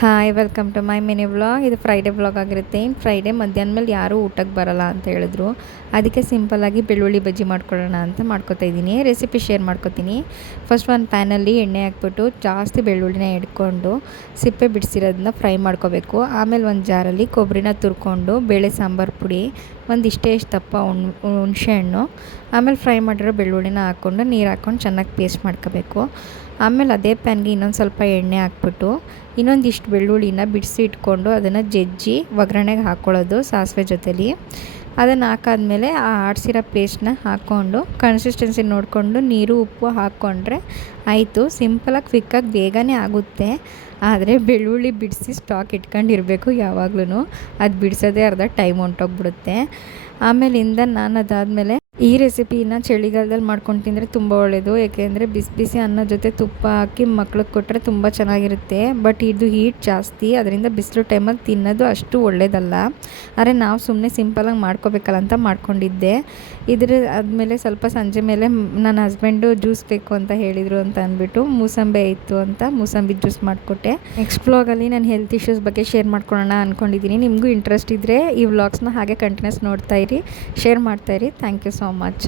Hi welcome to my mini vlog. ಇದು Friday vlog ಆಗಿರುತ್ತೆ. ಇನ್ನು ಫ್ರೈಡೇ ಮಧ್ಯಾಹ್ನ ಮೇಲೆ ಯಾರೂ ಊಟಕ್ಕೆ ಬರೋಲ್ಲ ಅಂತ ಹೇಳಿದ್ರು. ಅದಕ್ಕೆ ಸಿಂಪಲ್ಲಾಗಿ ಬೆಳ್ಳುಳ್ಳಿ ಬಜ್ಜಿ ಮಾಡ್ಕೊಳ್ಳೋಣ ಅಂತ ಮಾಡ್ಕೊತಾ ಇದ್ದೀನಿ. ರೆಸಿಪಿ ಶೇರ್ ಮಾಡ್ಕೊತೀನಿ. ಫಸ್ಟ್ ಒಂದು ಪ್ಯಾನಲ್ಲಿ ಎಣ್ಣೆ ಹಾಕ್ಬಿಟ್ಟು ಜಾಸ್ತಿ ಬೆಳ್ಳುಳ್ಳಿನ ಇಟ್ಕೊಂಡು ಸಿಪ್ಪೆ ಬಿಡಿಸಿರೋದನ್ನ ಫ್ರೈ ಮಾಡ್ಕೋಬೇಕು. ಆಮೇಲೆ ಒಂದು ಜಾರಲ್ಲಿ ಕೊಬ್ಬರಿನ ತುರ್ಕೊಂಡು ಬೇಳೆ ಸಾಂಬಾರು ಪುಡಿ ಒಂದಿಷ್ಟೇ ದಪ್ಪ ಹುಣಸೆ ಹಣ್ಣು, ಆಮೇಲೆ ಫ್ರೈ ಮಾಡಿರೋ ಬೆಳ್ಳುಳ್ಳಿನ ಹಾಕ್ಕೊಂಡು ನೀರು ಹಾಕ್ಕೊಂಡು ಚೆನ್ನಾಗಿ ಪೇಸ್ಟ್ ಮಾಡ್ಕೋಬೇಕು. ಆಮೇಲೆ ಅದೇ ಪ್ಯಾನ್ಗೆ ಇನ್ನೊಂದು ಸ್ವಲ್ಪ ಎಣ್ಣೆ ಹಾಕ್ಬಿಟ್ಟು ಇನ್ನೊಂದಿಷ್ಟು ಬೆಳ್ಳುಳ್ಳಿನ ಬಿಡಿಸಿ ಇಟ್ಕೊಂಡು ಅದನ್ನು ಜಜ್ಜಿ ಒಗ್ಗರಣೆಗೆ ಹಾಕ್ಕೊಳ್ಳೋದು ಸಾಸಿವೆ ಜೊತೆಲಿ. ಅದನ್ನು ಹಾಕಾದ್ಮೇಲೆ ಆ ಆಡಿಸಿರೋ ಪೇಸ್ಟನ್ನ ಹಾಕ್ಕೊಂಡು ಕನ್ಸಿಸ್ಟೆನ್ಸಿ ನೋಡಿಕೊಂಡು ನೀರು ಉಪ್ಪು ಹಾಕ್ಕೊಂಡ್ರೆ ಆಯಿತು. ಸಿಂಪಲಾಗಿ ಕ್ವಿಕ್ಕಾಗಿ ಬೇಗನೆ ಆಗುತ್ತೆ. ಆದರೆ ಬೆಳ್ಳುಳ್ಳಿ ಬಿಡಿಸಿ ಸ್ಟಾಕ್ ಇಟ್ಕೊಂಡಿರಬೇಕು ಯಾವಾಗ್ಲೂ. ಅದು ಬಿಡಿಸೋದೇ ಅರ್ಧ ಟೈಮ್ ಹೊಂಟೋಗ್ಬಿಡುತ್ತೆ. ಆಮೇಲಿಂದ ನಾನು ಅದಾದಮೇಲೆ ಈ ರೆಸಿಪಿನ ಚಳಿಗಾಲದಲ್ಲಿ ಮಾಡ್ಕೊಂಡು ತಿಂದರೆ ತುಂಬ ಒಳ್ಳೆಯದು. ಏಕೆಂದರೆ ಬಿಸಿ ಬಿಸಿ ಅನ್ನ ಜೊತೆ ತುಪ್ಪ ಹಾಕಿ ಮಕ್ಳಿಗೆ ಕೊಟ್ಟರೆ ತುಂಬ ಚೆನ್ನಾಗಿರುತ್ತೆ. ಬಟ್ ಇದು ಹೀಟ್ ಜಾಸ್ತಿ, ಅದರಿಂದ ಬಿಸಿಲು ಟೈಮಲ್ಲಿ ತಿನ್ನೋದು ಅಷ್ಟು ಒಳ್ಳೆಯದಲ್ಲ. ಆದರೆ ನಾವು ಸುಮ್ಮನೆ ಸಿಂಪಲಾಗಿ ಮಾಡ್ಕೋಬೇಕಲ್ಲ ಅಂತ ಮಾಡ್ಕೊಂಡಿದ್ದೆ. ಆದಮೇಲೆ ಸ್ವಲ್ಪ ಸಂಜೆ ಮೇಲೆ ನನ್ನ ಹಸ್ಬೆಂಡು ಜ್ಯೂಸ್ ಬೇಕು ಅಂತ ಹೇಳಿದರು ಅಂತ ಅಂದ್ಬಿಟ್ಟು ಮೂಸಂಬಿ ಇತ್ತು ಅಂತ ಮೂಸಂಬಿ ಜ್ಯೂಸ್ ಮಾಡಿಕೊಟ್ಟೆ. ನೆಕ್ಸ್ಟ್ ವ್ಲಾಗಲ್ಲಿ ನಾನು ಹೆಲ್ತ್ ಇಶ್ಯೂಸ್ ಬಗ್ಗೆ ಶೇರ್ ಮಾಡ್ಕೊಳ್ಳೋಣ ಅಂದ್ಕೊಂಡಿದ್ದೀನಿ. ನಿಮಗೂ ಇಂಟ್ರೆಸ್ಟ್ ಇದ್ದರೆ ಈ ವ್ಲಾಗ್ಸ್ನ ಹಾಗೆ ಕಂಟಿನ್ಯೂಸ್ ನೋಡ್ತಾಯಿರಿ, ಶೇರ್ ಮಾಡ್ತಾಯಿರಿ. Thank you so much.